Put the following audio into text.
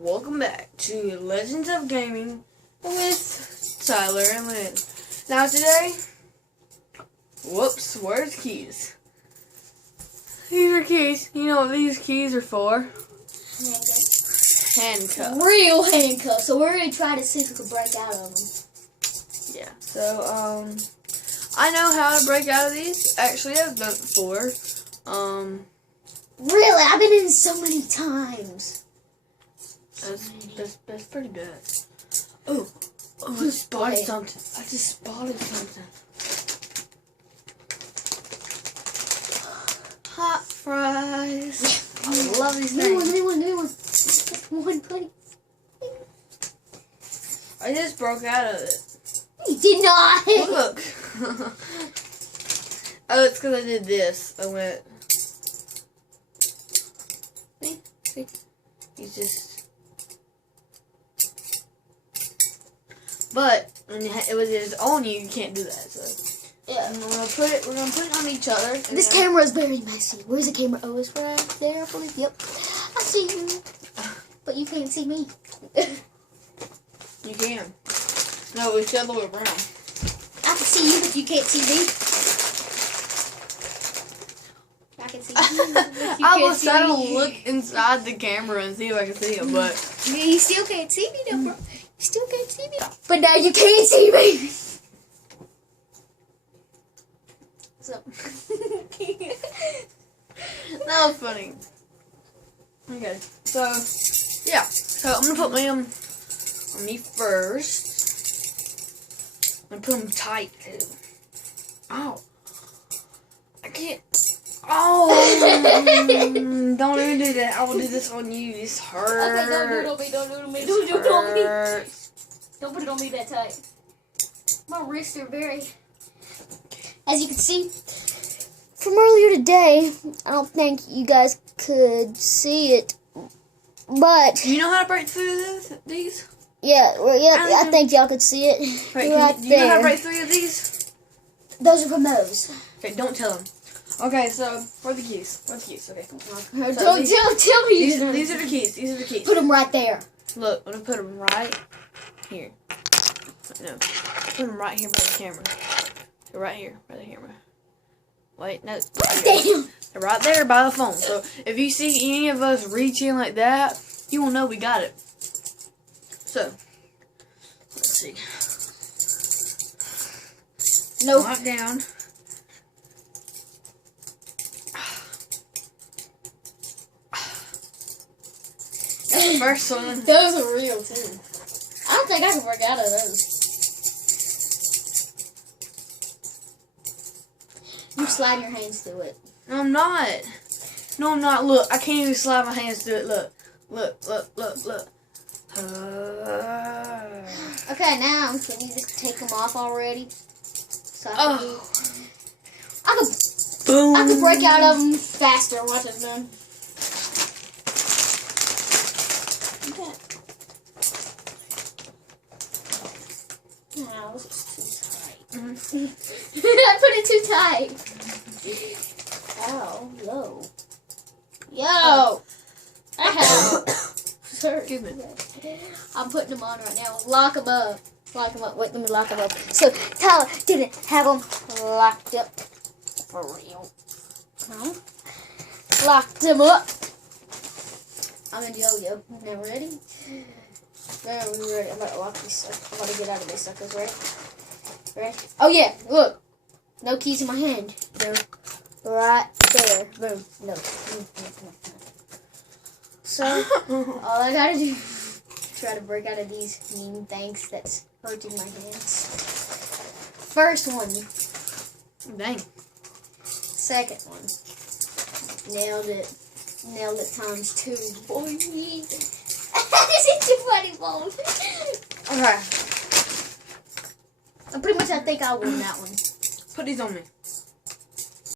Welcome back to Legends of Gaming with Tyler and Lynn. Now today, whoops, where's keys? These are keys. You know what these keys are for? Handcuffs. Real handcuffs. So we're going to try to see if we can break out of them. Yeah, so, I know how to break out of these. Actually, I've done it before. Really? I've been in so many times. That's pretty good. Oh, I just spotted something. I just spotted something. Hot fries. I love these things. New one. One, please. I just broke out of it. You did not. Look. Oh, it's because I did this. I went. See? He's just. But when it was on you, you can't do that. So yeah, we're gonna put it on each other. This camera is very messy. Where's the camera? Oh, it's right there, I believe. Yep, I see you, but you can't see me. You can. No, it's the other way around. I can see you, but you can't see me. I can see you, but you I can't was see trying to me. look inside the camera and see if I could see him, but You still can't see me, though, bro. You still can't see me. But now you can't see me. So. that was funny. Okay, so yeah, so I'm gonna put my on me first. I'm gonna put them tight too. Ow! I can't. Oh! Don't even do that. I will do this on you. This hurts. Okay, don't do it on me. Don't do it on me. Don't do it on me. Don't put it on me that tight. My wrists are very. As you can see from earlier today, I don't think you guys could see it, but Do you know how to break through these? yeah, I think y'all could see it Wait, right do you know how to there. break through these? Those are from those. Okay, don't tell them. Okay, so where are the keys? Where's the keys? Okay. Don't tell me. These are the keys. These are the keys. Put them right there. Look, I'm gonna put them right here. No, put them right here by the camera. They're right here by the camera. Wait, no. Damn. They're right there by the phone. So if you see any of us reach in like that, you will know we got it. So let's see. No. Lock down. Got the first one. Those are real too. I don't think I can work out of those. You slide your hands through it. No, I'm not. No, I'm not. Look, I can't even slide my hands through it. Look. Okay, now can you just take them off already? So Boom. I could break out of them faster once it's done. Okay. No, this is too tight. I put it too tight. Ow, yo. Ow. Excuse me. I'm putting them on right now. Lock them up. Lock them up. Wait, let me lock them up. So, Tyler didn't have them locked up. For real. No. Locked them up. I'm in yo-yo. Now, ready? Now, we're ready. I'm about to lock these suckers. I'm about to get out of these suckers, ready? Ready? Oh, yeah. Look. No keys in my hand. They're right there. Boom. No. So, all I gotta do is try to break out of these mean things that's hurting my hands. First one. Dang. Second one. Nailed it. Nailed it times 2. Boy. This is too funny, Mom. Okay. Pretty much I think I won that one. Put these on me.